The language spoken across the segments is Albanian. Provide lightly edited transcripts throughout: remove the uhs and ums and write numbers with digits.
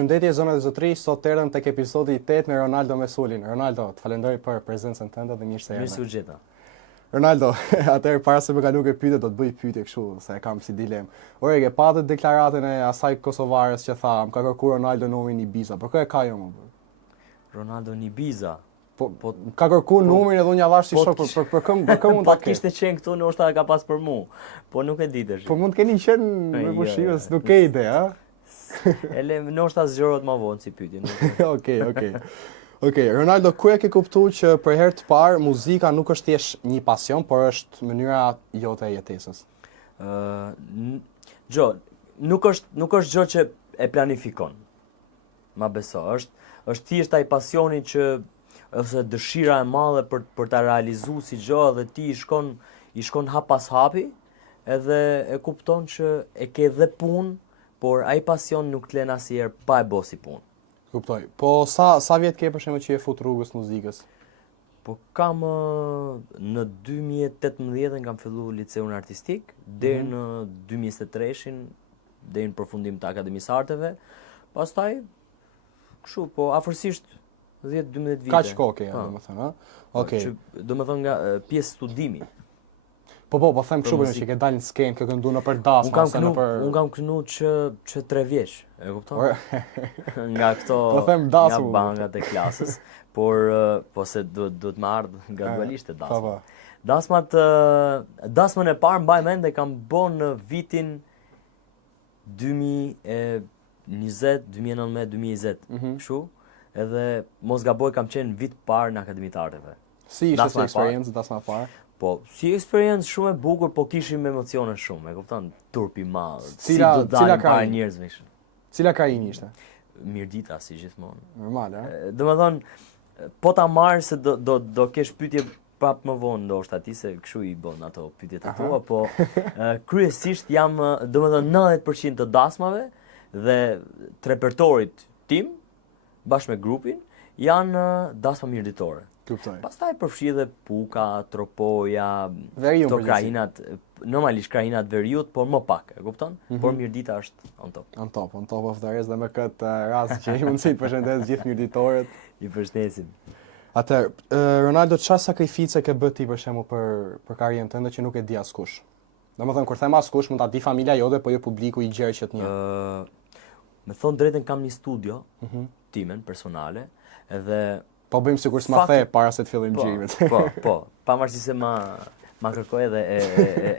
Përshëndetje zona dhe zotëri, sot erdhëm tek episodi 8 me Ronaldo Mesulin. Ronaldo, të falenderoj për prezencën tënde dhe mirë se erdhe. Mirë se u gjeta. Ronaldo, atëherë para se më kalu ke pyetje, do të bëj pyetje kështu, se e kam si dilemë. Ore, ke patë deklaratën e asaj kosovares që tha, më ka kërkuar Ronaldo numrin Ibiza. Për kë e ka jo më? Ronaldo në Ibiza. Po ka kërkuar numrin edhe unë ja dhash si shok për kë mund ta kesh? Kishte qenë këtu, ndoshta ka pas për mua. Po nuk e di tash. Po mund të keni qenë me pushimës, nuk ke ide, ha? Ele ndoshta zgjerohet më vonë si pyetje. Okej, Ronaldo, ku e ke kuptuar që për herë të parë muzika nuk është thjesht një pasion, por është mënyra jote e jetesës? Nuk është gjë që e planifikon. Ma beso, është thjesht ai pasioni që ose dëshira e madhe për ta realizuar si gjë dhe ti i shkon hap pas hapi, edhe e kupton që e ke dhe punë, por ai pasion nuk të lën asnjëherë pa e bërë si punë. Kuptoj. Po sa vjet ke për shembull që je fut rrugës muzikës? Po kam në 2018 kam filluar liceun artistik, deri në 2023-shin, deri në përfundim të Akademisë Arteve. Pastaj kështu, po afërsisht 10-12 vite. Kaq kohë ke, domethënë, ha? Okej. Domethënë nga pjesë studimi. Po them kështu që ke dalë në skenë, ke kënduar në për dasma ose në për Unë kam kënduar që 3 vjeç, e kupton? Nga këto nga bankat e klasës, po se duhet më ardh gradualisht e dasma. Dasmën e parë mbaj mend e kam bën në vitin 2019, kështu, edhe mos gaboj kam qenë vit parë në Akademinë të Arteve. Si ishte si eksperiencë dasma e parë? Po, si eksperiencë shumë e bukur, po kishim emocione shumë, e kupton? Turpi i madh. Cila para njerëzve ishte? Cila kraini ishte? Mirdita si gjithmonë. Normal, ha? Domethënë, po ta marr se do kesh pyetje prap më vonë ndoshta ti se kështu i bën ato pyetjet e tua, po kryesisht jam domethënë 90% të dasmave dhe të repertorit tim bashkë me grupin janë dasma mirditore. Pastaj përfshi dhe puka, tropoja, to krainat, normalisht krainat veriut, por më pak, e kupton? Por mirdita është on top. On top of the rest, dhe me këtë rast që i mundësi të përshëndes gjithë mirditorët. I përshëndesim. Atëherë, Ronaldo, çfarë sakrifice ke bërë ti për shembull për karrierën tënde që nuk e di askush? Domethënë kur them askush, mund ta di familja jote, po jo publiku i gjerë që të njeh. Me thon drejtën kam një studio timen personale, edhe po bëjmë sikur s'ma the para se të fillim xhirimet. Po, pavarësisht se ma kërkoj edhe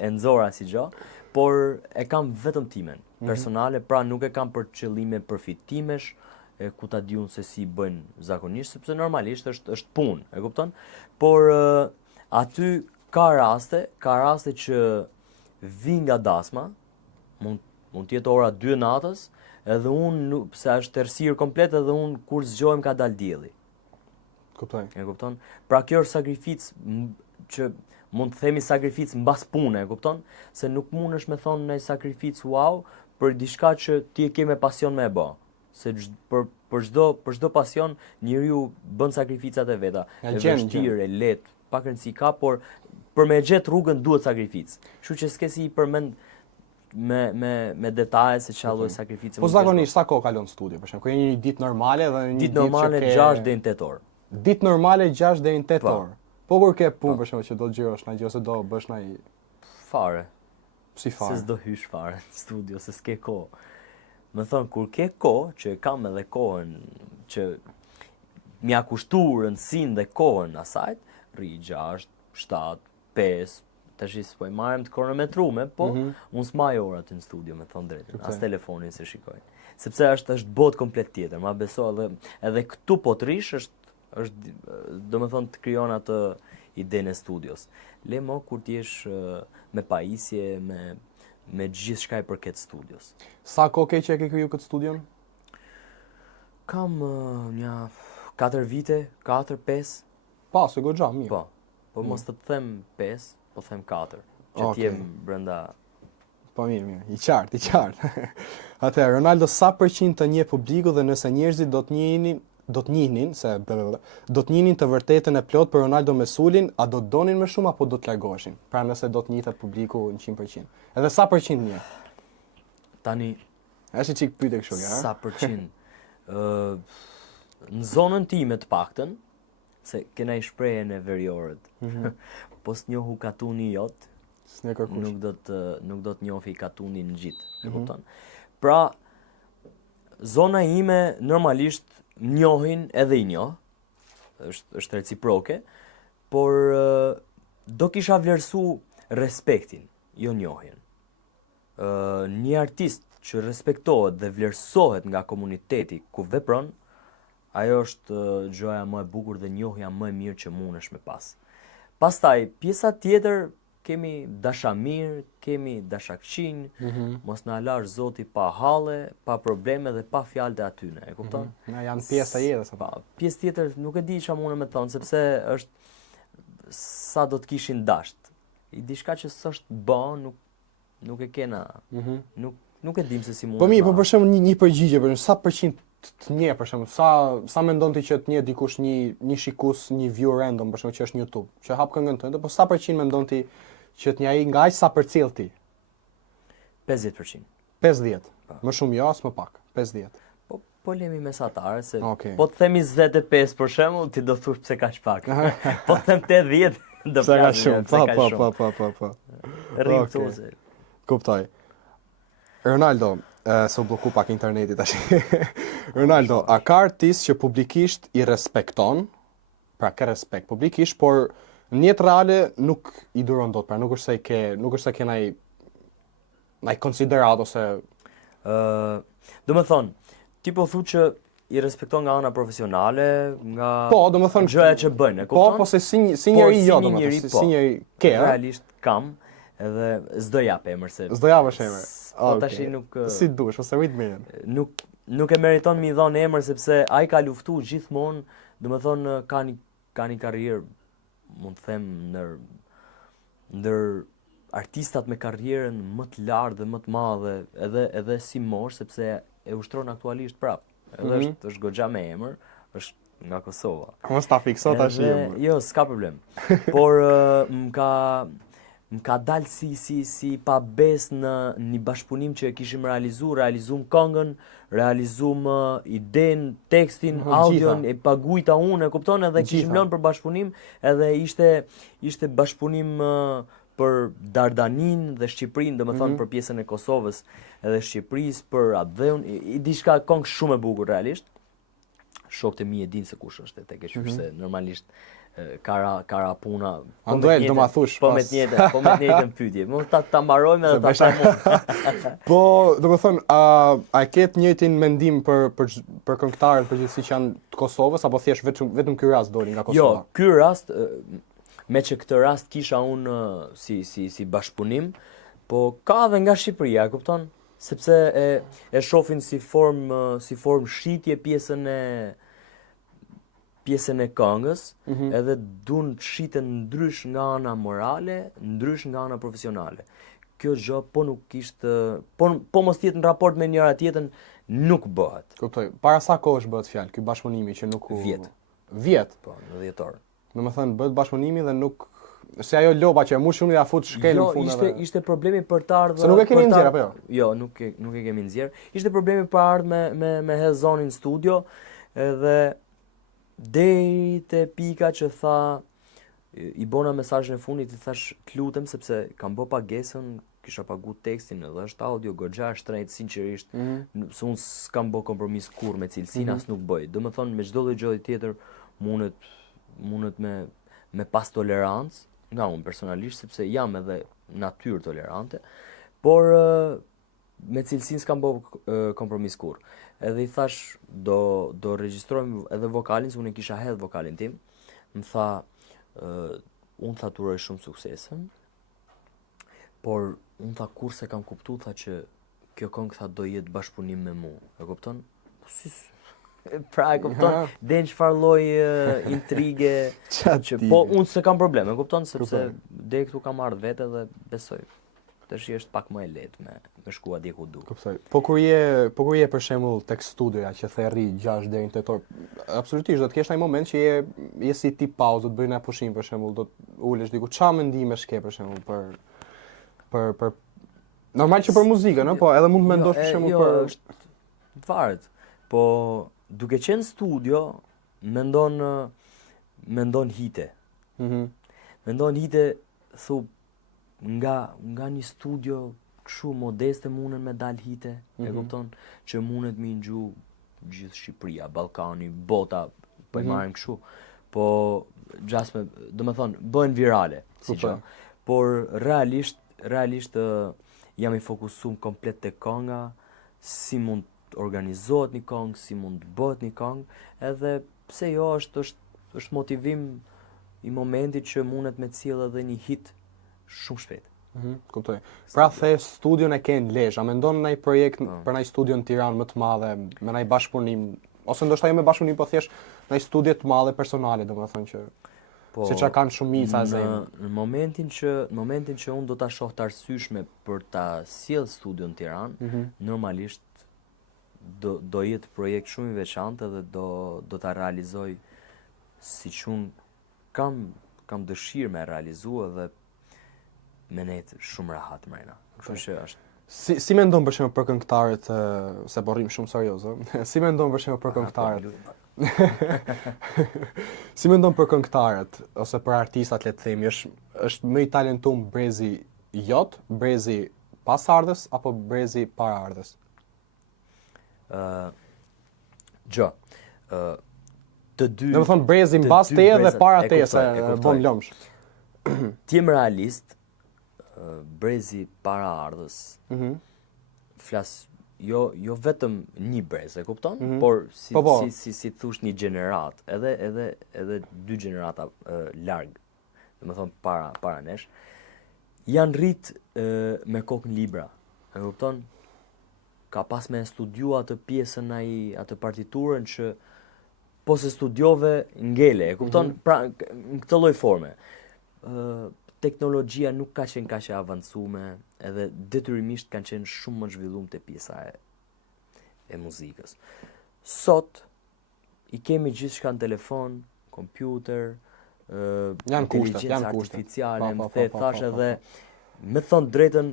e nxora si gjë, por e kam vetëm timen personale, pra nuk e kam për qëllime përfitimesh, ku ta diun se si bëjnë zakonisht, sepse normalisht është punë, e kupton? Por aty ka raste që vi nga dasma, mund të jetë ora 2 natës, edhe unë, pse është errësirë komplet, edhe unë kur zgjojmë ka dal dielli. E kupton? Pra kjo është sakrificë që mund të themi sakrificë mbas pune, e kupton? Se nuk mundesh me thonë në sakrificë wow për diçka që ti e ke me pasion me e bë. Se për çdo pasion njeriu bën sakrificat e veta. E vështirë, e lehtë, pak rëndësi ka, por për me gjetë rrugën duhet sakrificë. Kështu që s'ke si i përmend me detaje se çfarë lloj sakrifice. Po zakonisht sa kohë kalon studio, për shembull, kur një ditë normale dhe një ditë normale 6 deri në 8 orë. Ditë normale 6 deri në 8 orë. Po kur ke punë për shembull që do të xhirosh ndaj ose do bësh ndaj fare. Si fare? Se s'do hysh fare në studio, se s'ke kohë. Më thon kur ke kohë, që kam edhe kohën që m'ia kushtuar rëndësinë dhe kohën asaj, rri 6, 7, 5, tash po i marrim të kronometruar, po unë s'maj orat në studio, me thon drejtën, as telefonin se shikoj. Sepse është botë komplet tjetër, ma beso edhe këtu po të rish është do me thonë të krijon atë idenë e studios. Le mo kur t'jesh me pajisje, me gjithë shka i përket studios. Sa kohë që e ke kriju këtë studion? Kam një 4 vite, 4-5. Pa, se goxha, mirë. Po mos të them 5, po them 4. Që t'jem brenda... Po mirë, i qartë. Atëherë, Ronaldo, sa përqind të njeh publiku dhe nëse njerëzit do të njihnin të vërtetën e plot për Ronaldo Mesulin, a do të donin më shumë apo do të largoheshin? Pra nëse do të njihet publiku në 100%. Edhe sa përqind njeh? Tani është çik pyetje kështu, ja. Sa përqind? Në zonën time të paktën, se kena i shprehjen e veriorët. Po s'njohu katuni jot, S'ne kërkush. nuk do të njohi katunin në gjitë, e kupton? Pra, zona ime normalisht njohin edhe i njoh, është reciproke, por do kisha vlerësu respektin, jo njohjen. Një artist që respektohet dhe vlerësohet nga komuniteti ku vepron, ajo është gjoja më e bukur dhe njohja më e mirë që mundesh me pas. Pastaj, pjesa tjetër, kemi dashamir, kemi dashakçin, mos na lash Zoti pa halle, pa probleme dhe pa fjalë të atyne, e kupton? Na janë pjesa e jetës. Pjesë tjetër nuk e di çfarë mundem me thonë, sepse është sa do të kishin dasht. I diçka që s'është bë, nuk e kena, nuk e dim se si mund. Po mirë, po për shembull një përgjigje, për shembull, sa përqind të nje, për shembull, sa mendon ti që të nje dikush një shikus, një view random, për shembull, që është në YouTube, që hap këngën tënde, po sa përqind mendon ti që të nje ai nga aq sa përcjell ti? 50%. 50. Më shumë jo, as më pak. 50. Po lemi mesatare, se Okay. po të themi 25 për shembull, ti do thush pse kaq pak. Po të them 80, do Pse ka flasim shumë. pse kaq shumë. Po. Rrim Okay. këtu se. Kuptoj. Ronaldo, se u bloku pak interneti tash. Ronaldo, a ka artist që publikisht i respekton, pra ka respekt publikisht, por në jetë reale nuk i duron dot, pra nuk është se ke naj konsiderat ose Do me thonë, ti po thu që i respekton nga ana profesionale, nga domethënë gjëja që bëjnë, e kupton? Po se si njeri jo, si një njeri, domethënë, po. si njeri ke, a? Realisht kam, edhe s'do jap emër se S'do javësh emër. po tash nuk Si dush, ose rrit mirën. nuk e meriton mi dhon emër sepse ai ka luftu gjithmonë, domethënë ka një karrierë, mund të them ndër artistat me karrierën më të lartë dhe më të madhe, edhe si mosh, sepse e ushtron aktualisht prap. Edhe është goxha me emër, është nga Kosova. Mos ta fikso tash emër. Jo, s'ka problem. Por më ka dalë si pa besë në një bashkëpunim që e kishim realizum këngën, realizum idenë, tekstin, audion, e paguajta unë, e kupton, edhe kishim lënë për bashkëpunim, edhe ishte bashkëpunim për Dardanin dhe Shqipërinë, domethënë për pjesën e Kosovës edhe Shqipërisë, për Adheun, i diçka këngë shumë e bukur realisht. Shokët e mi e dinë se kush është, tek e qysh se normalisht kara puna. Anduel, do ma thush po me të njëjtën pyetje. Mund ta mbarojmë edhe ta them. Po, domethënë, a ke të njëjtin mendim për këngëtarët përgjithësi që janë të Kosovës, apo thjesht vetëm ky rast doli nga Kosova? Jo, ky rast me që këtë rast kisha unë si bashkëpunim, po ka edhe nga Shqipëria, e kupton? Sepse e shohin si formë shitje pjesën e këngës, edhe duan të shiten ndrysh nga ana morale, ndrysh nga ana profesionale. Kjo gjë po nuk ishte, po mos jetë në raport me njëra tjetrën, nuk bëhet. Kuptoj. Para sa kohësh bëhet fjalë ky bashkëpunimi që nuk u Vjet. Po, në 10 orë. Domethënë bëhet bashkëpunimi dhe nuk se ajo lopa që mush unë ja fut shkelën në fund edhe. Jo, ishte problemi për të ardhur. Se nuk e keni nxjerr apo jo? Jo, nuk e kemi nxjerr. Ishte problemi për ardhur me Hezonin studio, edhe deri te pika që tha i bona mesazhin e fundit, i thash të lutem sepse kam bë pagesën, kisha pagu tekstin edhe është audio goxha shtrenjtë sinqerisht. Se unë s'kam bë kompromis kurrë me cilësinë, as nuk bëj. Domethënë me çdo lloj gjëje tjetër mundet me pas tolerancë nga unë personalisht, sepse jam edhe natyrë tolerante, por me cilësinë s'kam bë kompromis kurrë. Edhe i thash do regjistrojmë edhe vokalin, se unë kisha hedh vokalin tim. Më tha, unë tha turoj shumë suksesën, por unë tha kur se kam kuptu, tha që kjo këngë tha do jetë bashkëpunim me mua. E kupton? Pra, e kupton? Den çfarë lloj intrige që po unë se kam probleme, e kupton? Sepse deri këtu kam ardhur vete dhe besoj. Tash është pak më e lehtë me shkuar deri ku du. Kuptoj. Po kur je për shembull tek studioja që therri 6 deri në 8 orë, absolutisht do të kesh një moment që je si tip pauzë, do të bëj një pushim për shembull, do të ulesh diku. Çfarë mendimesh ke për shembull për normal që për muzikën, po edhe mund të mendosh për shembull për varet. Po duke qenë studio, mendon hite. Mendon hite, thu, nga një studio kështu modeste munen me dal hite, e kupton, që munet me ngju gjithë Shqipëria, Ballkani, bota, po i marrim kështu. Po gjasme, do me thonë, bëhen virale, si gjë. Por realisht jam i fokusuar komplet te kënga, si mund të organizohet një këngë, si mund të bëhet një këngë, edhe pse jo është motivim i momentit që mundet me cilë edhe një hit shumë shpejt. Kuptoj. Pra the studion e ke në Lezhë, a mendon ndaj projekt për ndaj studio në Tiranë më të madhe, me ndaj bashkëpunim, ose ndoshta jo me bashkëpunim, po thjesht ndaj studio të madhe personale, domethënë që siç kanë shumica e zemrës. Në momentin që unë do ta shoh të arsyeshme për ta sjell studion në Tiranë, normalisht do jetë projekt shumë i veçantë dhe do ta realizoj siç unë kam dëshirë me realizu edhe me net shumë rahat mrena. Kështu që është. Si mendon për shembull për këngëtarët, se po rrim shumë serioz, ë? Si mendon për shembull për këngëtarët? Si mendon për këngëtarët ose për artistat, le të themi, është më i talentuar brezi jot, brezi pasardhës apo brezi paraardhës? Të dy. Domethënë brezi mbas teje dhe para teje se bën lëmsh. Ti je realist, brezi paraardhës. Flas jo vetëm një brez, e kupton? Por si thush një gjenerat, edhe dy gjenerata larg, domethënë para nesh, janë rrit me kokën libra, e kupton? Ka pas me studiu atë pjesën atë partiturën që po se studiove ngele, e kupton? Pra në këtë lloj forme. Teknologjia nuk ka qenë kaq e avancume, edhe detyrimisht kanë qenë shumë më zhvilluar te pjesa e muzikës. Sot i kemi gjithçka në telefon, kompjuter, inteligencë artificiale, më the thash edhe me thënë drejtën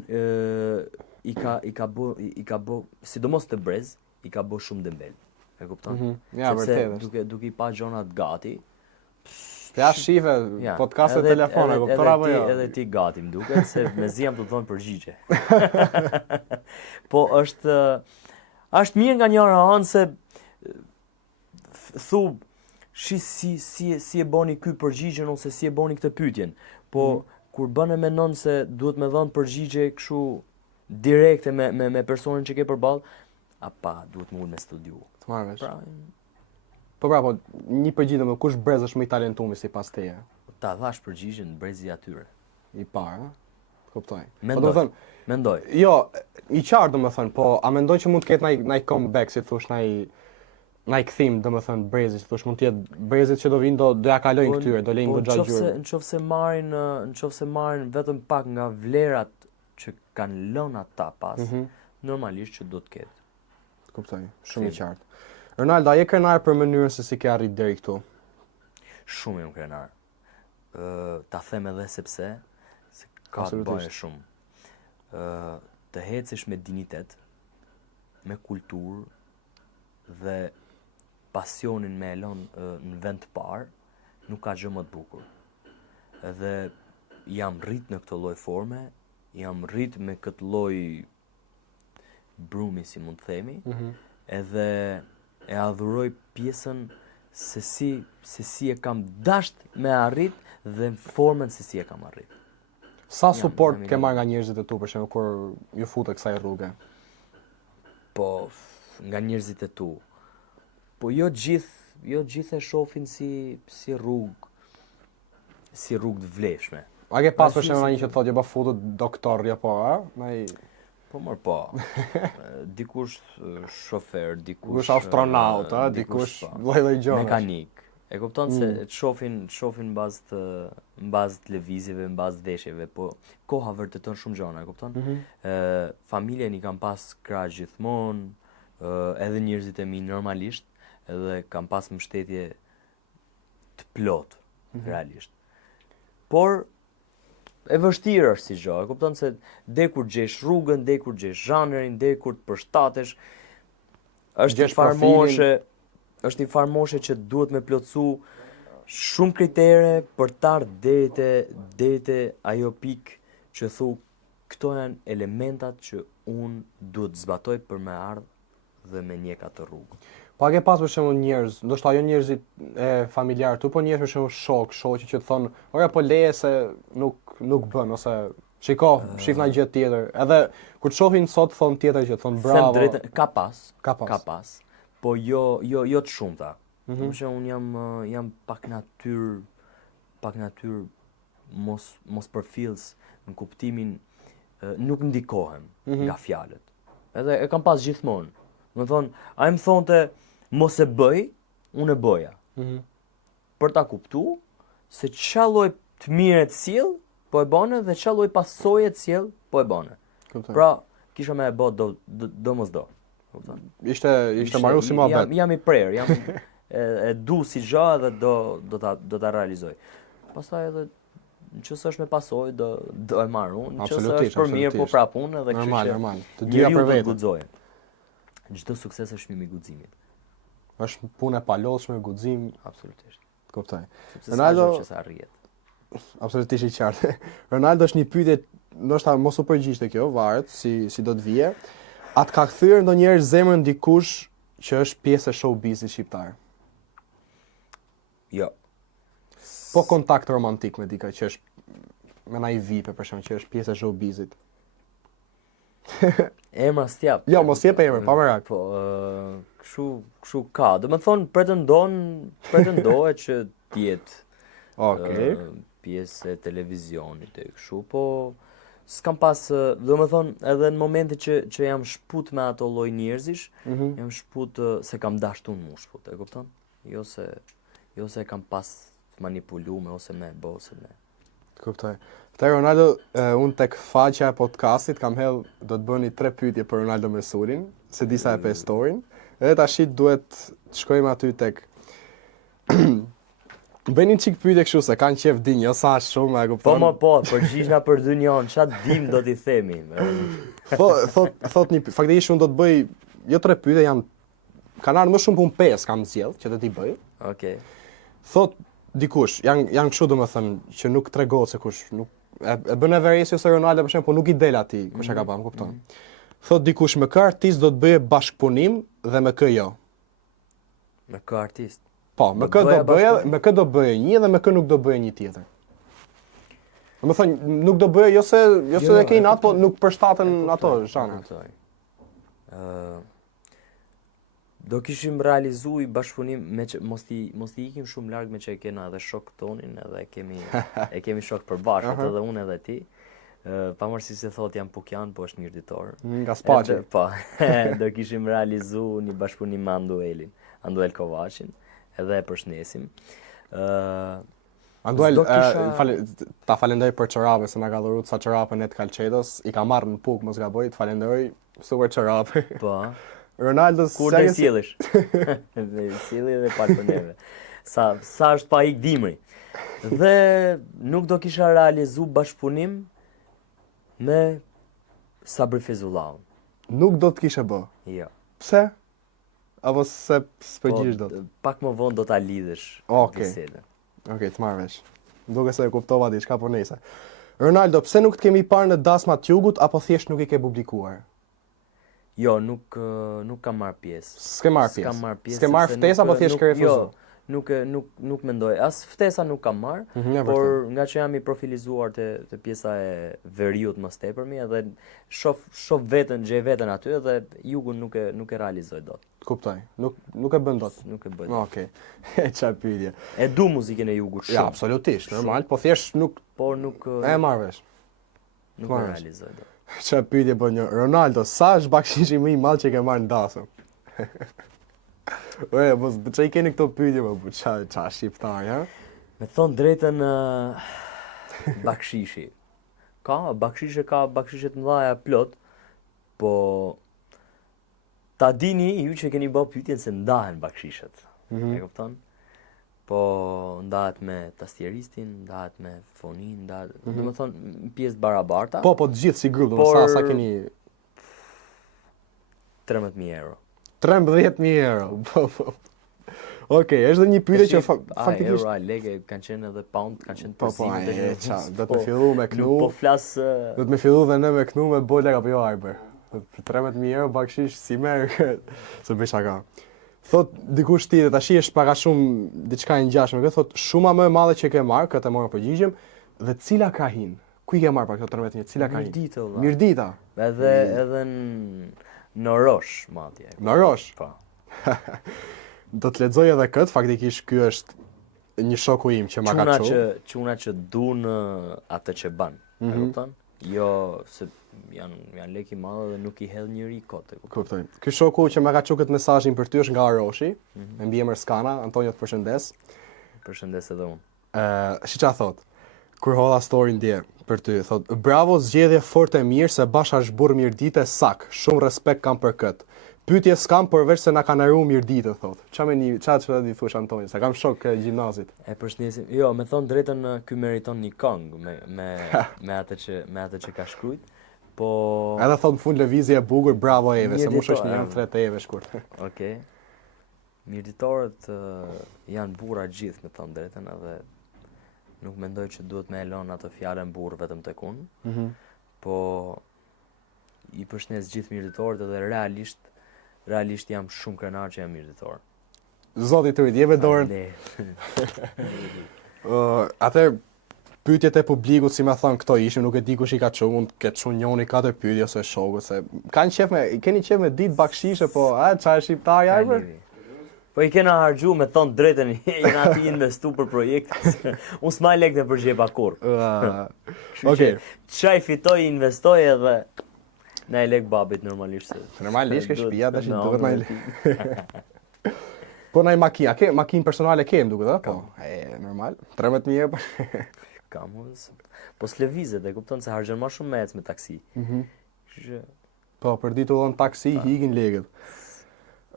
i ka bë sidomos te brez, i ka bë shumë dembel. E kupton? Ja, vërtet. Duke i pa gjonat gati. Ja shive, podcast e telefona, kupton apo jo? Edhe ti gati më duket, se mezi jam të thonë përgjigje. Po është mirë nga njëra anë se thu si e boni ky përgjigjen ose si e boni këtë pyetjen. Po kur bën e menon se duhet me dhënë përgjigje kështu direkte me personin që ke përballë, duhet më ul me studiu. Të marrë vesh. Po, një përgjigje më kush brez është më i talentuar sipas teje? Ta dhash përgjigjen brezi atyre. I parë, kuptoj. Mendoj. Jo, i qartë domethënë, po a mendoj që mund të ketë ndaj comeback, si thosh, ndaj kthim, domethënë brezi, si thosh, mund të jetë brezit që do vinë do ja kalojnë këtyre, do lejnë goxha gjyrë. Nëse marrin vetëm pak nga vlerat që kanë lënë ata pas, normalisht që do të ketë. Kuptoj, shumë i qartë. Ronaldo, a je krenar për mënyrën se si ke arrit deri këtu? Shumë jam krenar. Ta them edhe sepse se ka të bëjë shumë. Të hecesh me dinitet, me kulturë dhe pasionin me e lënë në vend të parë, nuk ka gjë më të bukur. Edhe jam rrit në këtë lloj forme, jam rrit me këtë lloj brumi, si mund të themi, edhe e adhuroj pjesën se si e kam dasht me arrit dhe formën se si e kam arrit. Sa support ke marrë nga njerëzit e tu, për shembull, kur ju futet kësaj rruge? Po, nga njerëzit e tu. Po jo gjithë e shohin si rrugë të vlefshme. A ke pas për shembull një që thotë, "Jo, futet doktor, jo po, a?" Po mor po. Dikush shofer, dikush astronaut, dikush lloj gjonash. Mekanik. E kupton se të shohin mbaz të lëvizjeve, mbaz të veshjeve, po koha vërteton shumë gjëra, e kupton? Familjen i kam pas krah gjithmonë, edhe njerëzit e mi normalisht, edhe kam pas mbështetje të plot, realisht. Por e vështirë është si gjë, e kupton se deri kur gjesh rrugën, deri kur gjesh zhanrin, deri kur të përshtatesh, është një farë moshe, është një farë moshe që duhet me plotësu shumë kritere për të ardhur deri te ajo pikë që thu këto janë elementat që unë duhet të zbatoj për me ardhë dhe me njek atë rrugë. Pa ke pas për shembull njerëz, ndoshta jo njerëzit e familjar tu, po njerëz për shembull shoqë që të thonë, "Ora po leje se nuk bën" ose "Shiko, shif na gjë tjetër." Edhe kur të shohin sot thon tjetër gjë, thon bravo. Them drejtën, ka pas. Ka pas. Po jo të shumta. Për shembull unë jam pak natyrë mos përfillës në kuptimin nuk ndikohem nga fjalët. Edhe e kam pas gjithmonë. Do të thonë, ai më thonte mos e bëj, unë e bëja. Për ta kuptuar se ç'a lloj të mirë të sjell, po e bëne dhe ç'a lloj pasojë të sjell, po e bëne. Pra, kisha me e bë domosdo. Ishte marrë si mohabet. Jam i prerë, e du si gjë dhe do ta realizoj. Pastaj edhe nëse është me pasojë do e marr unë, nëse është për mirë po prap unë edhe kështu. Normal. Të dyja për vetë. Çdo sukses është mimi i guximit. Është punë e palodhshme, guxim, absolutisht. Kuptoj. Ronaldo që sa arrihet. Absolutisht i qartë. Ronaldo është një pyetje, ndoshta mos u përgjigjte kjo, varet si do të vije. A të ka kthyer ndonjëherë zemrën dikush që është pjesë e showbizit shqiptar? Jo. Po kontakt romantik me dikë që është me ndaj vipe për shembull, që është pjesë e showbizit. Emra s'jap. Jo, mos jep emër, pa merak. Po, kështu ka. Do të thonë pretendohet që të jetë pjesë e televizionit e kështu, po s'kam pas, do të thonë edhe në momentin që jam shput me ato lloj njerëzish, jam shput se kam dashur unë më shput, e kupton? Jo se kam pas manipuluar ose me bë ose me. Kuptoj. Te Ronaldo, unë tek faqja e podcastit kam hedh do të bëni 3 pyetje për Ronaldo Mesurin, se disa e pe storin. Edhe tash duhet të shkojmë aty tek bëni një çik pyetje kështu se kanë qef din, jo sa shumë, e kupton. Po, përgjigjna për dynjon, ç'a dim do t'i themi. Thot një faktikisht unë do të bëj jo 3 pyetje, kanë ardhur më shumë punë 5 kam zgjedh që do t'i bëj. Okej. Thot dikush, janë kështu domethënë që nuk tregohet se kush nuk e bën Everesi ose Ronaldo për shembull, po nuk i del atij kush e ka bën, kupton. Thot dikush me kë artist do të bëje bashkëpunim dhe me kë jo. Me kë artist? Po, me kë do bëje një dhe me kë nuk do bëje një tjetër. Domethënë nuk do bëje jo se e ke natë, po nuk përshtaten ato zhanret. Do kishim realizuar bashkëpunim me mos i ikim shumë larg me që e kena edhe shok tonin, edhe e kemi shok përbashkët edhe unë edhe ti. Pavarësisht se thot jam Pukjan, po është mirëditor. Nga Spaçi. Po, do kishim realizuar një bashkëpunim me Anduel Kovacin, edhe e përshnesim. Anduel, ta falenderoj për çorape se na ka dhuruar ca çorape net Calcedos, i ka marrë në Puk, mos gaboj, të falenderoj, super çorape. Po. Ronaldo kur do sjellësh? Sjelli edhe pak për neve. Sa është pa ik dimri. Dhe nuk do kisha realizuar bashkëpunim me Sabri Fezullahu. Nuk do të kishe bë. Jo. Pse? Apo se s'përgjigjesh dot? Pak më vonë do ta lidhësh bisedën. Okej, të marr vesh. Duke se e kuptova diçka po nejse. Ronaldo, pse nuk të kemi parë në dasmat të jugut apo thjesht nuk i ke publikuar? Jo, nuk kam marrë pjesë. S'ke marrë pjesë. S'ke marrë ftesa apo thjesht ke refuzuar? Jo, nuk mendoj. As ftesa nuk kam marrë, por nga që jam i profilizuar te pjesa e veriut më tepërmi edhe shoh gjej veten aty edhe jugun nuk e realizoj dot. Kuptoj. Nuk e bën dot. Nuk e bëj. Okej. Çfarë pyetje? E du muzikën e jugut shumë. Ja, absolutisht, normal, po thjesht nuk e marr vesh. Nuk e realizoj dot. Çfarë pyetje bën një Ronaldo, sa është bakshishi më i madh që ke marrë në dasëm? Ore, mos çai keni këto pyetje më, ça shqiptar, ja? Me thon drejtën bakshishi. Ka bakshishe të mëdha plot, po ta dini ju që keni bërë pyetjen se ndahen bakshishet. E kupton? Po ndahet me tastieristin, ndahet me fonin, domethënë pjesë barabarta. Po të gjithë si grup, domethënë sa keni 13.000 euro. 13.000 euro. Po. Okej, është dhe një pyetje që faktikisht euro, lekë kanë qenë edhe pound, kanë qenë po, do të fillu me knu. Po flas Do të më fillu dhe ne me knu me bola apo jo Arber. Për 13.000 euro bakshish si merr se bëj shaka. Thot dikush tjetër tash është para shumë diçka e ngjashme. Kjo thot shuma më e madhe që ke marr, këtë morë përgjigjem, dhe cila ka hin? Ku i ke marr pa këto 13.000? Cila ka hin? Mirdita. Edhe në Rosh, madje. Në Rosh. Po. Do të lexoj edhe këtë, faktikisht ky është një shoku im që ma ka thënë. Çuna që duan atë që ban, e kupton? Jo se janë lek i madh dhe nuk i hedh njëri kot. Kuptoj. Ky shoku që ma ka thënë këtë mesazhin për ty është nga Roshi, me mbiemër Skana, Antonio të përshëndes. Përshëndes edhe unë. Si çfarë thot? Kur holla story ndje për ty, thot bravo, zgjedhje fort e mirë se basha është burr Mirdite sak. Shumë respekt kam për këtë. Pyetje s'kam, përveç se na kanë haruar Mirdite, thot. Çfarë di thosh Antoni? Sa kam shok gjimnazit. E përshëndesim. Jo, me thon drejtën ky meriton një këngë me atë që ka shkruajt. Po edhe thot në fund lëvizje e bukur, bravo Eve, se mush është një janë 3 Eve shkurt. Okej. Mirditorët janë burra gjithë, me thon drejtën, edhe nuk mendoj që duhet me elon atë fjalën burr vetëm tek unë. Po i përshëndes gjithë mirditorët edhe realisht jam shumë krenar që jam mirditor. Zoti të jeve dorën. Atëherë pyetjet e publikut, si më thon këto ishin, nuk e di kush i ka çuar, mund të ketë çuar njëri 4 pyetje ose shoku, se keni qef me ditë bakshishe, po çfarë shqiptar Arber? Po i kena harxhu me thon drejtën, jena ati investu për projekte. Unë s'maj lekë në përgjepa kur. Okej. Çaj fitoj, investoj edhe na e lek babit normalisht. Normalisht ke shtëpia tash duhet na lek. Po na makinë personale kem duket, a? Po. Normal. 13.000 euro. Kam po s'lëvizet, e kupton se harxhon më shumë me taksi. Kështu po për ditë ullon taksi hikin lekët.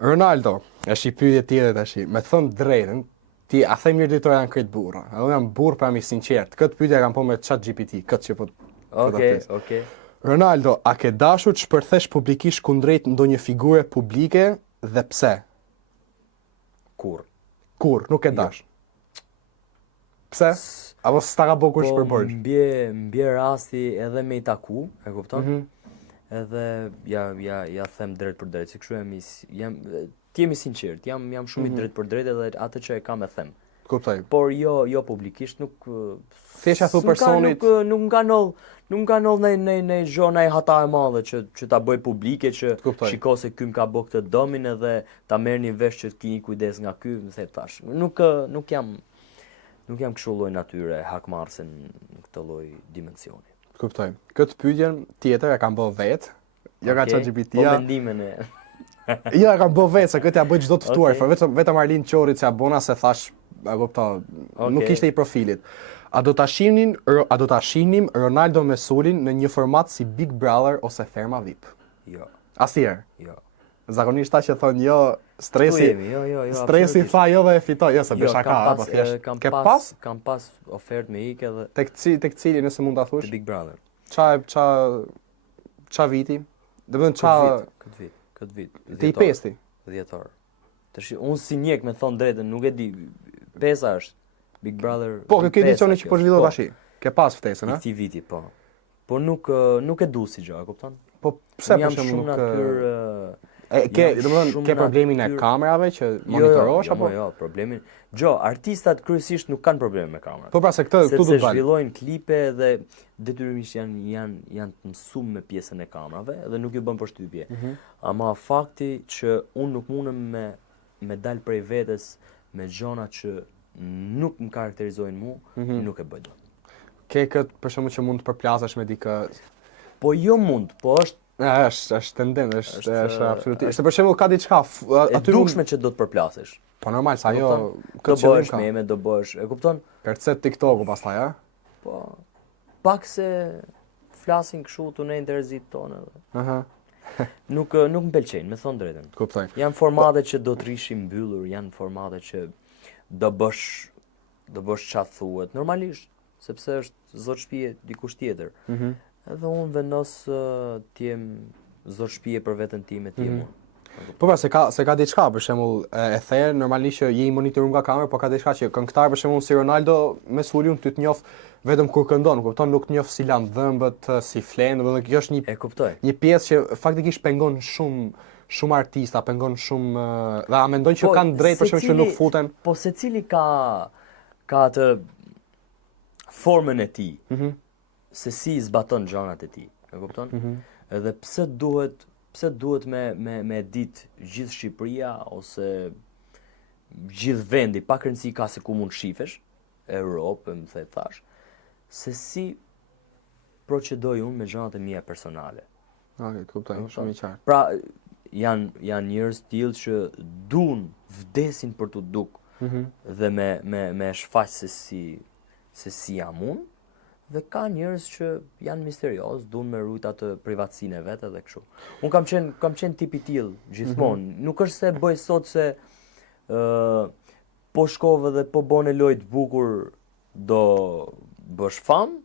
Ronaldo, është i pyetje tjetër tash. Me thon drejtën, ti a the mirditor janë këtë burra. Unë jam burr pra mi sinqert. Këtë pyetje kam po me ChatGPT, këtë që po. Okej. Ronaldo, a ke dashur të shpërthesh publikisht kundrejt ndonjë figure publike dhe pse? Kur, nuk e dash. Pse? Apo s'ta ka bëu kush për borxh? Mbje rasti edhe me i taku, e kupton? Edhe ja them drejt për drejt, si kështu ti jemi sinqert, jam shumë i drejt për drejt edhe atë që e kam e them. Kuptoj. Por jo publikisht, nuk thjesht thu personit nuk ka ndodh në zona e hata e madhe që ta bëj publike që shiko se ky më ka bë këtë domin edhe ta merrni vesh që të keni kujdes nga ky, më the tash. Nuk jam kështu lloj natyre hakmarrse në këtë lloj dimensioni. Kuptoj. Këtë pyetjen tjetër e kam bë vet. Jo nga ChatGPT-ja. Po mendimin e Jo, e kam bë vet, se këtë ja bëj çdo të ftuar, vetëm Arlin Qorrit që ja bona se thash, e kuptoj, nuk ishte i profilit. A do ta shihnim Ronaldo me Sulin në një format si Big Brother ose Ferma VIP? Jo. Asnjëherë. Jo. Zakonisht ta që thonë jo, stresi. Jo. Stresi tha jo dhe e fitoj, jo se bësh shaka, apo thjesht. Kam pas ofertë me ikë edhe tek cili nëse mund ta thush? Big Brother. Ça viti? Domethënë këtë vit. Ti i pesti? 10 orë. Tash unë si njek me thon drejtën, nuk e di. Pesa është Big Brother. Po, kjo edicioni që po zhvillohet tash. Ke pas ftesën, a? Këtij viti, po. Po nuk e du si gjë, e kupton? Po pse për shembull ke problemin e kamerave që monitorosh apo? Jo, problemin. Artistat kryesisht nuk kanë probleme me kamerat. Po pra se këtu do të zhvillojnë klipe dhe detyrimisht janë të mësuar me pjesën e kamerave dhe nuk ju bën përshtypje. Ama fakti që unë nuk mundem me dal prej vetes me gjona që nuk më karakterizojnë mua, nuk e bëj dot. Ke këtë për shembull që mund të përplasesh me dikë. Po jo mund, po është tendencë, është absolutisht. Se për shembull ka diçka aty dukshme që do të përplasesh. Po normal, sa jo do bësh meme, do bësh, e kupton? Percet TikToku pastaj, a? Po. Pak se flasin kështu tu ne interesit tonë. Nuk më pëlqejnë, me thon drejtën. Kuptoj. Janë formate që do të rishin mbyllur, janë formate që do bësh çfarë thuhet normalisht, sepse është zot shtëpie dikush tjetër. Edhe unë vendos të jem zot shtëpie për veten time, ti mua. Po pra, se ka diçka, për shembull, e the normalisht që je i monitoruar nga kamera, po ka diçka që këngëtar për shembull si Ronaldo me Suliun ty të njoh vetëm kur këndon, kupton, nuk të njoh si lan dhëmbët, si flen, domethënë kjo është E kuptoj. një pjesë që faktikisht pengon shumë artista, pengon shumë dhe a mendon që kanë drejt për shembull që nuk futen. Po secili ka atë formën e tij. Se si zbaton gjanat e tij, e kupton? Edhe pse duhet me dit gjithë Shqipëria ose gjithë vendi, pa rëndësi ka se ku mund shifesh, Europë, më the thash, se si procedoj unë me gjanat e mia personale. Okej, të kuptoj, shumë i qartë. Pra, janë njerëz tillë që vdesin për të duk dhe me shfaq se si jam unë, dhe ka njerëz që janë misterios, duan me rujt atë privatësinë e vet edhe kështu. Unë kam qenë tip i tillë gjithmonë. Nuk është se bëj sot se po shkove dhe po bone lojë të bukur do bësh fam,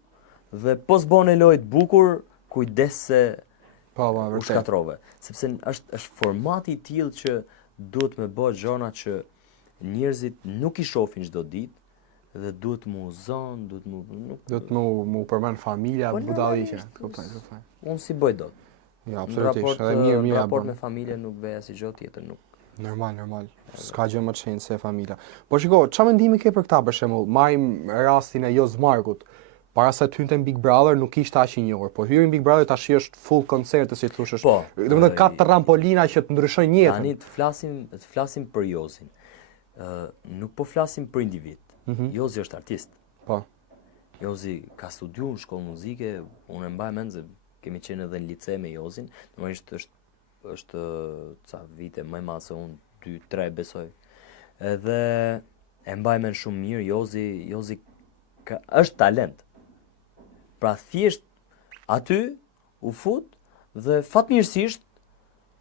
dhe po s'bone lojë të bukur kujdes se Po, u vërtet. shkatrove. Sepse është formati i tillë që duhet me bë gjëra që njerëzit nuk i shohin çdo ditë dhe duhet mu zon, Do të mu përmend familja, Po, budalliqe, normalisht, të kuptoj. unë si bëj dot. Jo, Në absolutisht, edhe mirë në ja raport bën. me familjen nuk veja si gjë tjetër, nuk. Normal. S'ka gjë më të shenjtë se familja. Po shiko, çfarë mendimi ke për këtë për shembull? Marrim rastin e Jos Markut. Para se të hynte në Big Brother nuk ishte aq i njohur, po hyri në Big Brother tash është full koncerte si thosh. Po. Domethënë ka trampolina që të ndryshojnë jetën. Tani të flasim për Jozin. Nuk po flasim për individ. Jozi është artist. Po. Jozi ka studiuar në shkollë muzike, unë e mbaj mend se kemi qenë edhe në lice me Jozin. Normalisht është ca vite më i madh se unë, 2-3 besoj. Edhe e mbaj mend shumë mirë, Jozi është talent. Pra thjesht aty u fut dhe fatmirësisht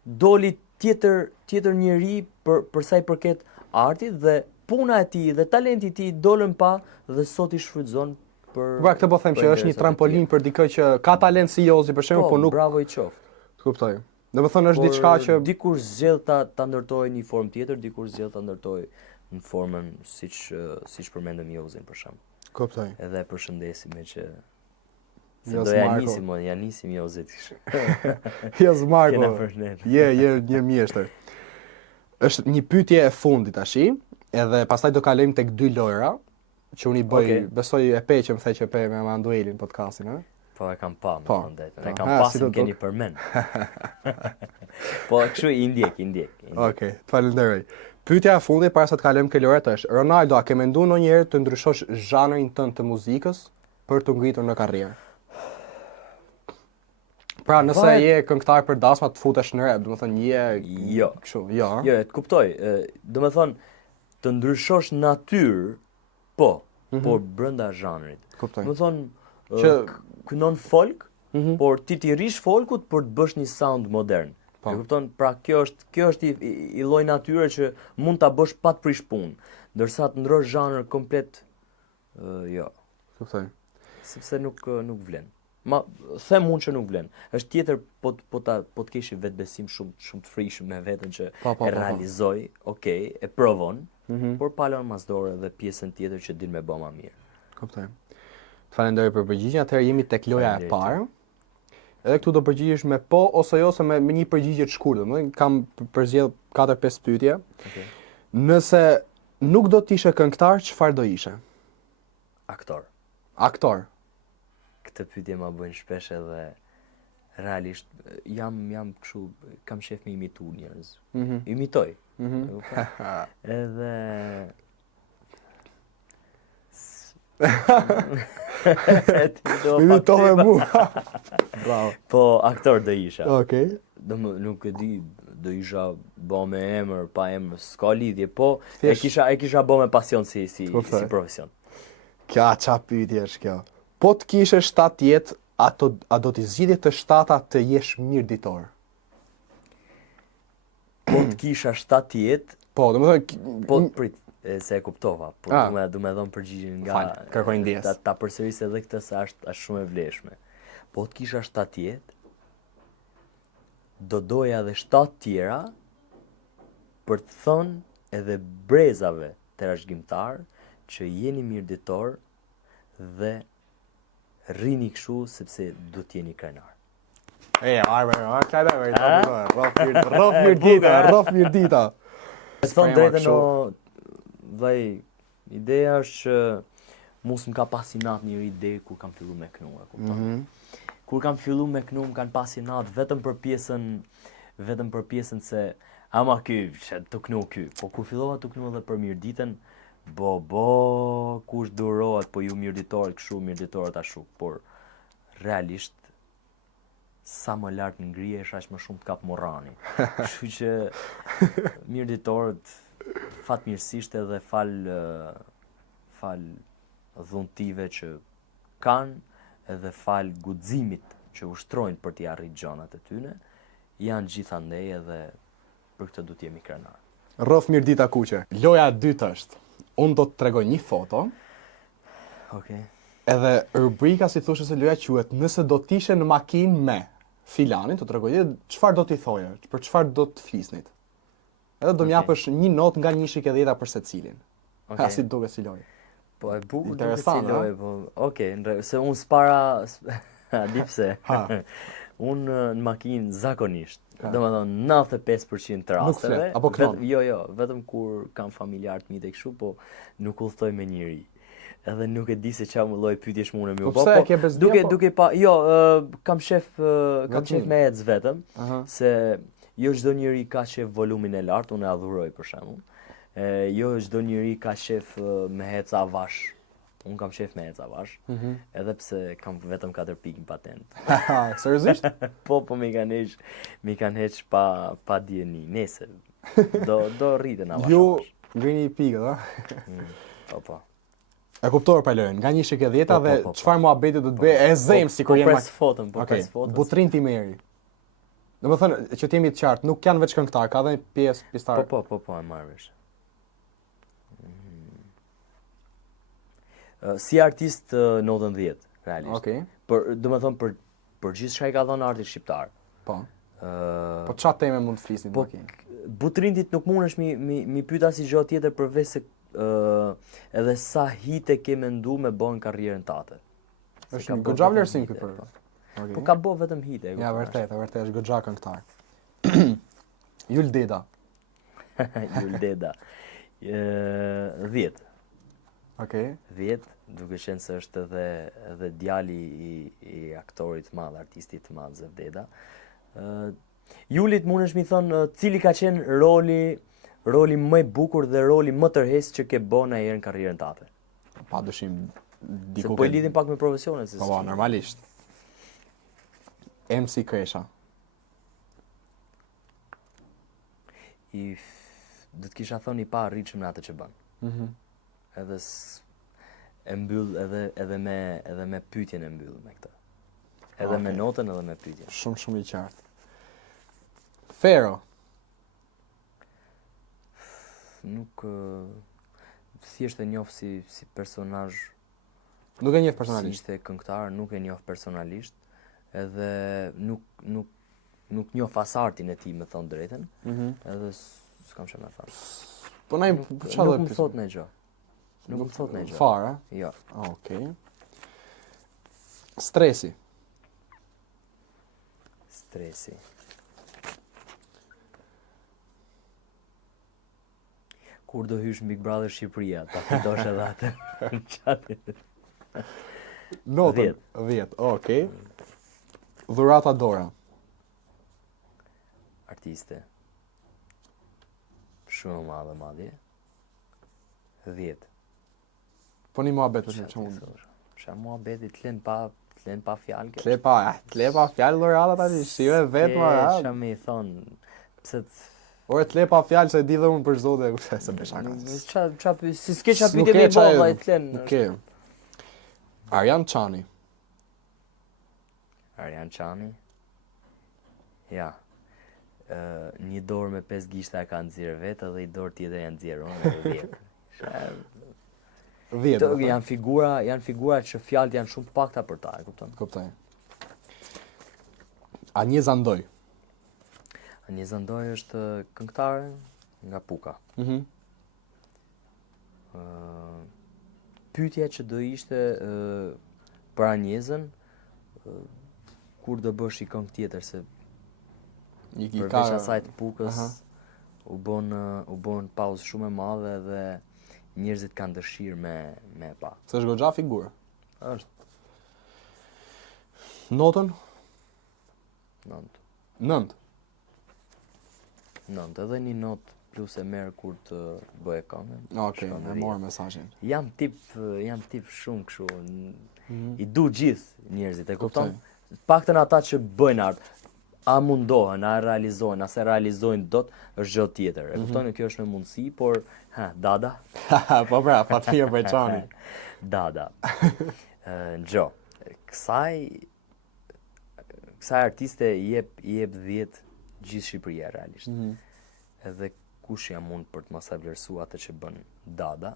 doli tjetër njeri për sa i përket artit, dhe puna e tij dhe talenti i tij dolën pa dhe sot i shfrytëzon për. Pra këtë po them që është një trampolin për dikë që ka talent si Jozi për shembull, po nuk bravo i qoftë. kuptoj. Domethënë është diçka që dikur zgjedh ta ndërtojë në një formë tjetër, dikur zgjedh ta ndërtojë në formën siç përmendëm Jozin për shemb. kuptoj. Edhe e përshëndesim me që se Jos do ja Marko. nisim Jozit. Jos Marko. Kena përshëndet. Je një mjeshtër. Është një pyetje e fundit tash, edhe pastaj do kalojmë tek dy lojra që unë i bëj, Okej. besoj e pe që më the që pe me Manduelin podcastin, ëh. Po e kam pa, me Po. thënë drejtën. Po. E kam Ha, pas, si do më keni duk? përmend. Po kështu i ndjek. Okej, të falenderoj. Pyetja e fundit para se të kalojmë ke lojrat është: Ronaldo, a ke menduar ndonjëherë të ndryshosh zhanrin tënd të muzikës për të ngritur në karrierë? Pra, nëse Varet- je këngëtar për dasma të futesh në rap, domethënë je Jo. kështu, jo. Jo, e të kuptoj. Do me thonë, të ndryshosh natyrë, po, por brenda zhanrit. Kuptoj. Do me thonë, Që- kënon folk, por ti rish folkut për të bësh një sound modern. Po. E kupton? Pra kjo është i lloj natyre që mund ta bësh pa të prish punë, ndërsa të ndrosh zhanër komplet jo, Kuptoj. sepse nuk vlen. Ma them unë që nuk vlen. Është tjetër po të kesh vetbesim shumë të frikshëm me veten që Po. e realizoj, okay, e provon, por palon masdore dhe pjesën tjetër që din me bë më mirë. Kuptoj. Të falenderoj për përgjigjen. Atëherë jemi tek loja e Faleminderit. parë. Edhe këtu do përgjigjesh me po ose jo, ose me një përgjigje të shkurtër. Domethënë kam përzgjedh 4-5 pyetje. Okay. Nëse nuk do të ishe këngëtar, çfarë do ishe? Aktor. Aktor. Këtë pyetje ma bëjnë shpesh edhe realisht jam kështu, kam shef me imitu njerëz. Imitoj. E kupton? Edhe Imitove mua. Bravo. Po aktor do isha. Okej. Nuk e di, do isha bë me emër, pa emër, s'ka lidhje, po Thjesht- e kisha bë me pasion si kuptoj. profesion. Kja qa pyetje është kjo. Po të kishe 7 jetë, a do t'i zgjidhje të 7 të jesh mirë ditor? Po të kisha 7 jetë, Po, domethënë po prit, se e kuptova, po Ah. du me dhënë përgjigjen nga Fal, kërkoj ndjes. ta përsëris edhe këtë se është shumë e vlefshme. Po të kisha 7 jetë, do doja edhe 7 tjera për të thënë edhe brezave trashëgimtar që jeni mirëditor dhe rrini kështu sepse do t'jeni krenar. Rrof mirë dita. Të thonë drejtën vaj, ideja është që mos më ka pasinat njëri ide kur kam fillu me knu, e kupton? Kur kam fillu me knu, më kanë pasinat vetëm për pjesën se ama ky, që të knu ky. Po kur fillova të knu edhe për mirëditën, kush durohet, po ju mirëditorët kështu, mirëditorët ashtu, por realisht sa më lart ngrihesh, aq më shumë të kap morrani. Kështu që mirëditorët fatmirësisht edhe fal dhuntive që kanë edhe fal guximit që ushtrojnë për t'i arrit gjonat e tyne, janë gjithandej edhe për këtë du t'jemi krenar. Rrof mirë dita kuqe. Loja e dytë është, unë do të tregoj një foto, Okej. edhe rubrika si thoshe se loja quhet nëse do t'ishe në makinë me filanin, të tregoj çfarë do t'i thoje, për çfarë do të flisnit. Edhe do m'japësh një notë nga 1 e 10 për secilin. Ha, si duket si lojë. Po e bukur duket si Interesant, lojë, po. Okej, se unë s'para di pse. Ha. Unë në makinë zakonisht, domethënë 95% të Nuk flet, rasteve, apo knon? jo, vetëm kur kam familjar të mi dhe kështu, po nuk udhtoj me njëri. Edhe nuk e di se çfarë lloj pyetjesh mua më. Po pse e ke bezdia, po? Duke pa, kam shef me ec vetëm, se jo çdo njeri ka shef volumin e lartë, unë e adhuroj për shembull. Jo çdo njeri ka shef me hec avash. Unë kam shef me hec avash, edhe pse kam vetëm 4 pikë në patent. Seriozisht? Po mi kanë heq pa dieni. Nese, do rriten avash. Ju ngrini pikët, ha? Po. E kuptoj pa lojën, nga 1 e 10 dhe po. çfarë muhabeti do të bëj, e zem sikur jemi. Pres fotën, pres fotën. Butrin ti meri. Domethënë që t'jemi të qartë, nuk janë veç këngëtar, ka dhe pjesë pjesëtar. Po, e marr vesh. Si artist notën 10, realisht. Okej. Domethënë për gjithë çka i ka dhënë arti shqiptar. Po. Po çfarë teme mund të flisni Po Butrindit nuk mundesh mi pyet asnjë gjë tjetër përveç se edhe sa hite ke mendu me bën karrierën tate. Është një goxha vlerësim ky për. Po ka bë vetëm hite. Ja, vërtet është goxha këngëtar. Jul Deda. Jul Deda. 10. Okej. 10, duke qenë se është edhe djali i aktorit të madh, artistit të madh Zev Deda. Julit mundesh mi thënë cili ka qenë roli më i bukur dhe roli më tërheqës që ke bën ndonjëherë në karrierën tate? Padyshim Se po i lidhim pak me profesionet. Po, normalisht. MC Kresha. Do të kisha thënë i pa arritshëm në atë që bën. Edhe e mbyll edhe me pyetjen e mbyll me këtë. Edhe me notën edhe me pyetjen. Shumë i qartë. Fero. Nuk thjesht e njoh si personazh. Nuk e njeh personalisht. Si ishte këngëtar, nuk e njoh personalisht, edhe nuk njoh artin e tij, me thënë drejtën. Edhe s'kam çfarë më thënë. Po na çfarë Nuk më thot në gjë. Nuk më thot në gjë. Fare? Jo. Okej. Stresi. Kur do hysh në Big Brother Shqipëria, ta fitosh edhe atë. Notën 10. Okej. Dhurata Dora. Artiste. Shumë madhe madje. 10. Po një muhabet për çfarë? Çfarë muhabeti t'len pa fjalë. Tle pa fjalë dhurata tani, shive vetë ma. Çfarë më i thon? Pse Ore tle pa fjalë se di dhe unë për zote, se beshaka. Çfarë si s'ke çfarë pyetje më bëj vllai t'len. Okej. Arjan Çani. Arjan Çani. Ja. Një dorë me 5 gishta e ka nxjerr vetë dhe i dorë tjetër janë nxjerrë unë. 10. Janë figura që fjalët janë shumë pakta për ta, e kupton? Kuptoj. Anje Zandoj. Anje Zandoj është këngëtare, nga Puka. Mhm. Pyetja që do ishte për Anjezën, kur do bësh i këngë tjetër, se përveç asaj të Pukës, u bën pauzë shumë e madhe dhe njerëzit kanë dëshirë me pa. Se është goxha figurë. Është Notën? 9. 9. 9, edhe një notë plus e merr kur të bëj këngën. Okej, e morë mesazhin. Jam tip shumë kështu. I du gjithë njerëzit, e kupton? Paktën ata që bëjnë art, a mundohen, a realizojnë, a se realizojnë dot, është gjë tjetër. E kupton, kjo është në mundësi, por dada. Po pra, Fatmir Bajçani. Dada. Gjo, kësaj artiste i jep 10 gjithë Shqipëria realisht. Edhe kush jam unë për të mos e vlerësuar atë që bën Dada.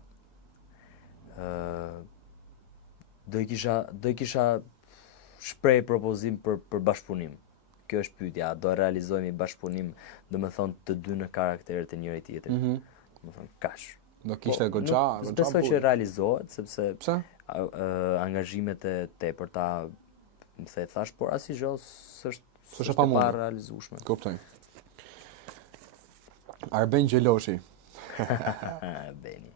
Do i kisha shpreh propozim për bashkëpunim. Kjo është pyetja, do realizojmë bashkëpunim, domethënë të dy në karakteret e njëri tjetrit. Domethënë kaç. Do kishte goxha. Besoj që realizohet sepse pse? Angazhimet e tepërta më thash, por asgjë s'është pa pa realizueshme. Kuptoj. Arben Gjeloshi. Beni.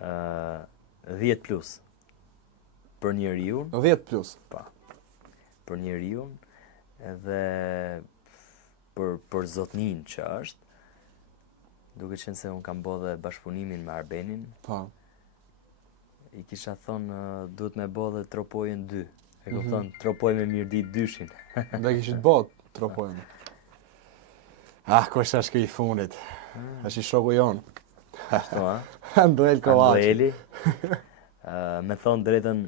10 plus. Për njeriu. 10 plus. Pa. Për njeriu edhe për zotnin që është, duke qenë se unë kam bë dhe bashkëpunimin me Arbenin. Po. I kisha thonë duhet me bë dhe Tropojën 2. E kupton, Tropoj me Mirdit 2-shin. Dhe kishit bot Tropojën. Kush është ky i funit? Është i shoku jon. Ashtu, a? Anduel Kovaç. Andueli. Me thonë drejtën,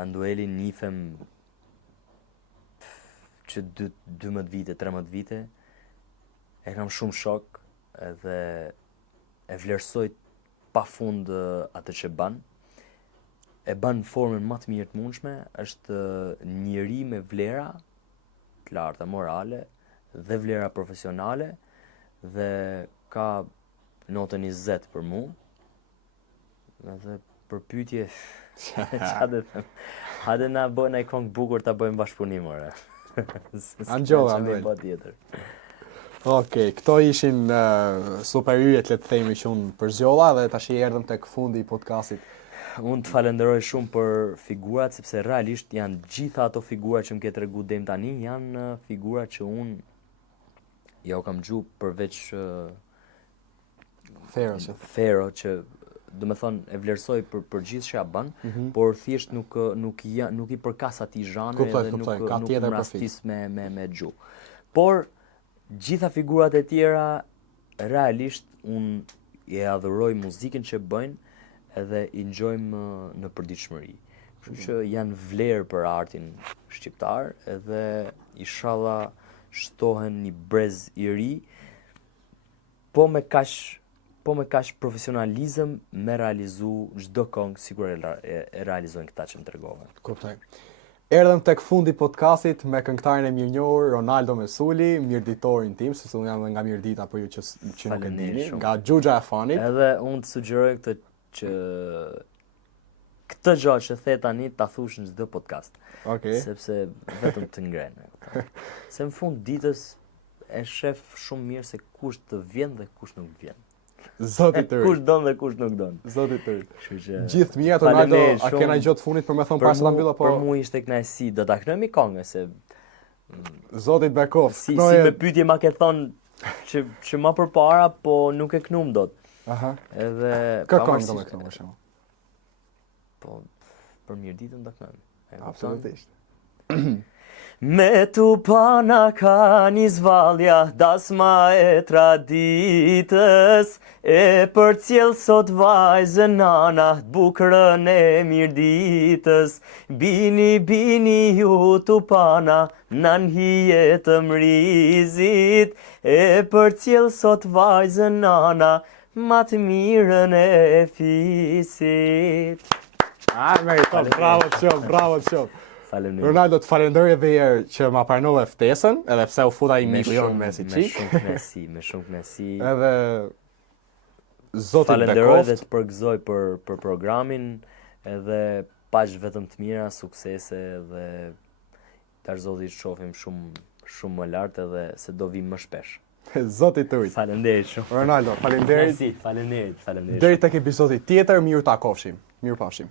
Andueli nifem që 12 vite, 13 vite, e kam shumë shok edhe e vlerësoj pafund atë që ban. E ban në formën më të mirë të mundshme, është njeri me vlera të larta morale dhe vlera profesionale dhe ka notën 20 për mu. Dhe për pyetje, çfarë them? Hajde na bëjnë ai këngë bukur ta bëjmë bashkëpunim ore. Angjolla, tjetër. Okej, këto ishin superiuret, le të themi, që unë përzgjolla dhe tash i erdhëm tek fundi i podcastit. Unë të falenderoj shumë për figurat, sepse realisht janë gjitha ato figura që më ke tregu deri tani, janë figura që unë ja u kam gjuar përveç Fero që do me thonë e vlerësoj për gjithë që ja ban, por thjesht nuk i përkas atij zhanri dhe nuk më rastis me gjuh. Por gjitha figurat e tjera realisht unë e adhuroj muzikën që bëjnë edhe i ngjojmë në përditshmëri. Kështu që janë vlerë për artin shqiptar edhe inshallah shtohen një brez i ri, po me kaq profesionalizëm me realizu çdo këngë sikur e realizojnë këta që më tregove. Kuptoj. Erdhëm tek fundi podcastit me këngëtarin e mirënjohur Ronaldo Mesuli, mirëditorin tim, sepse unë jam nga Mirdita për ju që nuk e dini, nga Xhuxha e Fanit. Edhe unë të sugjeroj këtë gjë që the tani ta thush në çdo podcast. Okej. Sepse vetëm të ngren. Se në fund ditës e shef shumë mirë se kush të vjen dhe kush nuk vjen. Zoti të ri. Kush don dhe kush nuk don. Zoti të ri. Kështu që gjithë mirë, Ronaldo, a kena gjë të fundit për me thon para se ta mbyll apo? Për mua ishte kënaqësi, do ta kënojmë këngë se Zotit Bekov. Si me pyetje ma ke thon që më përpara, po nuk e kënum dot. Aha. Edhe kë këngë do me kënoj për shembull? Po për Mirditën do kënojmë. Absolutisht. Me tu pana ka një zvalja, dasma e traditës, e për cjell sot vajzën nana, bukrën e Mirditës. Bini, bini ju tu pana, nan hijet të mrizit, e për cjell sot vajzën nana, ma të mirën e fisit. Meriton, bravo të qoftë, bravo të qoftë. Faleminderit. Ronaldo, të falenderoj edhe herë që ma pranove ftesën, edhe pse u futa 1 milion me si Me qik. shumë knasi, me shumë knasi. Edhe zotit Falenderoj dhe bekoft. të përgëzoj për programin, edhe paq vetëm të mira, suksese dhe tash zoti të shohim shumë më lart edhe se do vim më shpesh. Zotit të ujtë. Faleminderit shumë. Ronaldo, faleminderit. Faleminderit. Deri tek episodi tjetër, mirë takofshim. Mirë pafshim.